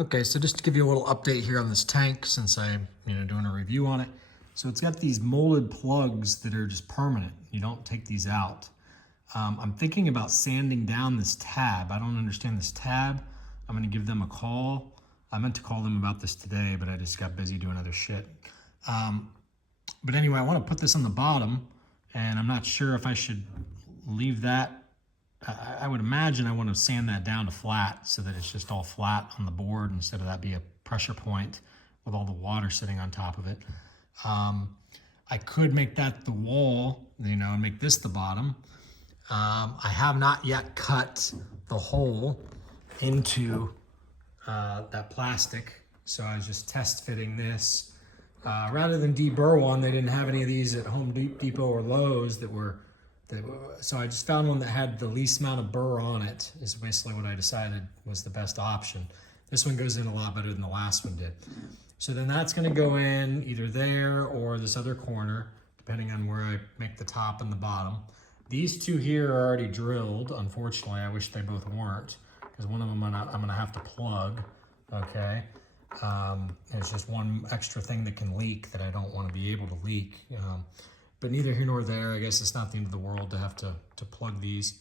Okay, so just to give you a little update here on this tank, since I'm doing a review on it. So it's got these molded plugs that are just permanent. You don't take these out. I'm thinking about sanding down this tab. I don't understand this tab. I'm gonna give them a call. I meant to call them about this today, but I just got busy doing other shit. But anyway, I want to put this on the bottom, and I'm not sure if I should leave that. I would imagine I want to sand that down to flat so that it's just all flat on the board instead of that be a pressure point with all the water sitting on top of it. I could make that the wall, and make this the bottom. I have not yet cut the hole into that plastic, so I was just test fitting this. Rather than deburr one, they didn't have any of these at Home Depot or Lowe's so I just found one that had the least amount of burr on it, is basically what I decided was the best option. This one goes in a lot better than the last one did. So then that's gonna go in either there or this other corner, depending on where I make the top and the bottom. These two here are already drilled. Unfortunately, I wish they both weren't, because one of them I'm gonna have to plug, okay? There's just one extra thing that can leak that I don't want to be able to leak. But neither here nor there. I guess it's not the end of the world to have to plug these,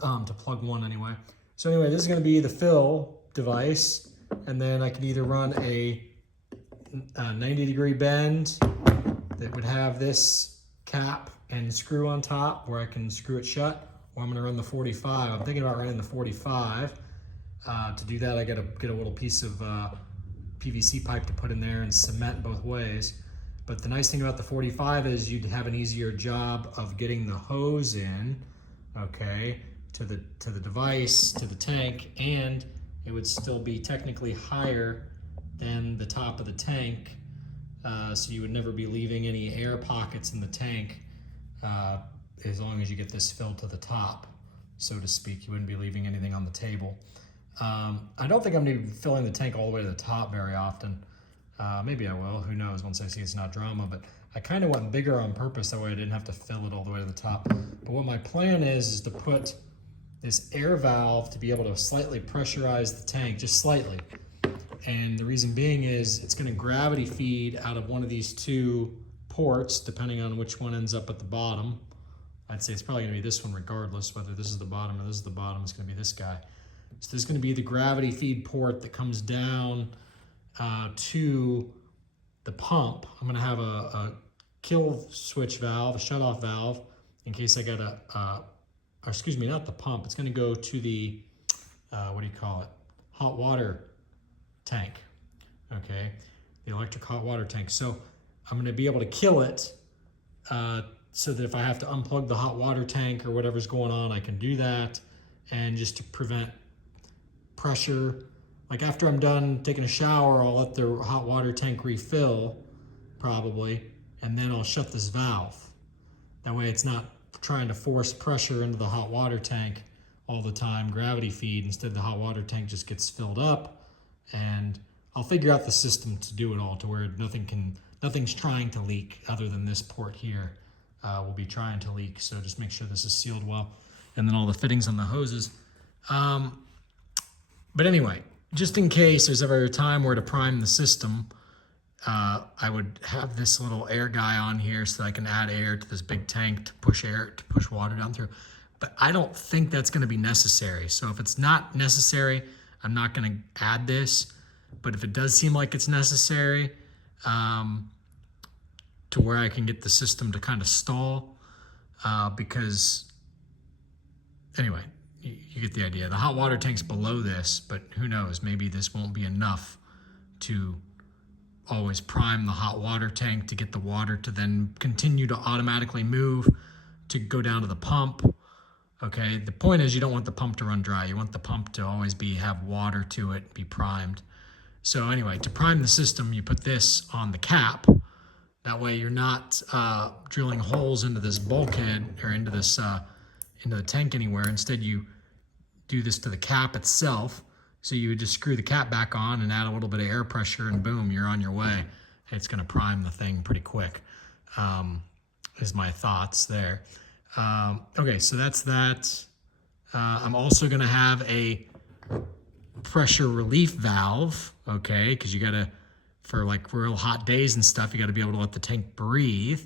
to plug one anyway. So anyway, this is going to be the fill device, and then I can either run a 90-degree bend that would have this cap and screw on top where I can screw it shut, or I'm going to run the 45. I'm thinking about running the 45. To do that, I got to get a little piece of PVC pipe to put in there and cement both ways. But the nice thing about the 45 is you'd have an easier job of getting the hose in, okay, to the device, to the tank, and it would still be technically higher than the top of the tank, so you would never be leaving any air pockets in the tank as long as you get this filled to the top, so to speak. You wouldn't be leaving anything on the table. I don't think I'm going to be filling the tank all the way to the top very often. Maybe I will, who knows, once I see it's not drama, but I kind of went bigger on purpose, that way I didn't have to fill it all the way to the top. But what my plan is to put this air valve to be able to slightly pressurize the tank, just slightly. And the reason being is it's going to gravity feed out of one of these two ports, depending on which one ends up at the bottom. I'd say it's probably going to be this one regardless, whether this is the bottom or this is the bottom, it's going to be this guy. So there's going to be the gravity feed port that comes down to the pump. I'm going to have a kill switch valve, a shutoff valve, in case I got or excuse me, not the pump. It's going to go to the, what do you call it? Hot water tank, okay? The electric hot water tank. So I'm going to be able to kill it so that if I have to unplug the hot water tank or whatever's going on, I can do that, and just to prevent pressure. Like after I'm done taking a shower, I'll let the hot water tank refill, probably, and then I'll shut this valve. That way it's not trying to force pressure into the hot water tank all the time, gravity feed. Instead, the hot water tank just gets filled up, and I'll figure out the system to do it all to where nothing's trying to leak other than this port here will be trying to leak. So just make sure this is sealed well, and then all the fittings on the hoses. But anyway, just in case there's ever a time where to prime the system, I would have this little air guy on here so that I can add air to this big tank to push water down through. But I don't think that's going to be necessary. So if it's not necessary, I'm not going to add this. But if it does seem like it's necessary, to where I can get the system to kind of stall, because anyway, you get the idea. The hot water tank's below this, but who knows, maybe this won't be enough to always prime the hot water tank to get the water to then continue to automatically move to go down to the pump. Okay, the point is you don't want the pump to run dry. You want the pump to always have water to it, be primed. So anyway, to prime the system, you put this on the cap. That way you're not drilling holes into this bulkhead or into the tank anywhere. Instead, you do this to the cap itself. So you would just screw the cap back on and add a little bit of air pressure, and boom, you're on your way. It's going to prime the thing pretty quick, is my thoughts there. Okay, so that's that. I'm also going to have a pressure relief valve, okay, because you gotta, for like real hot days and stuff, you gotta be able to let the tank breathe.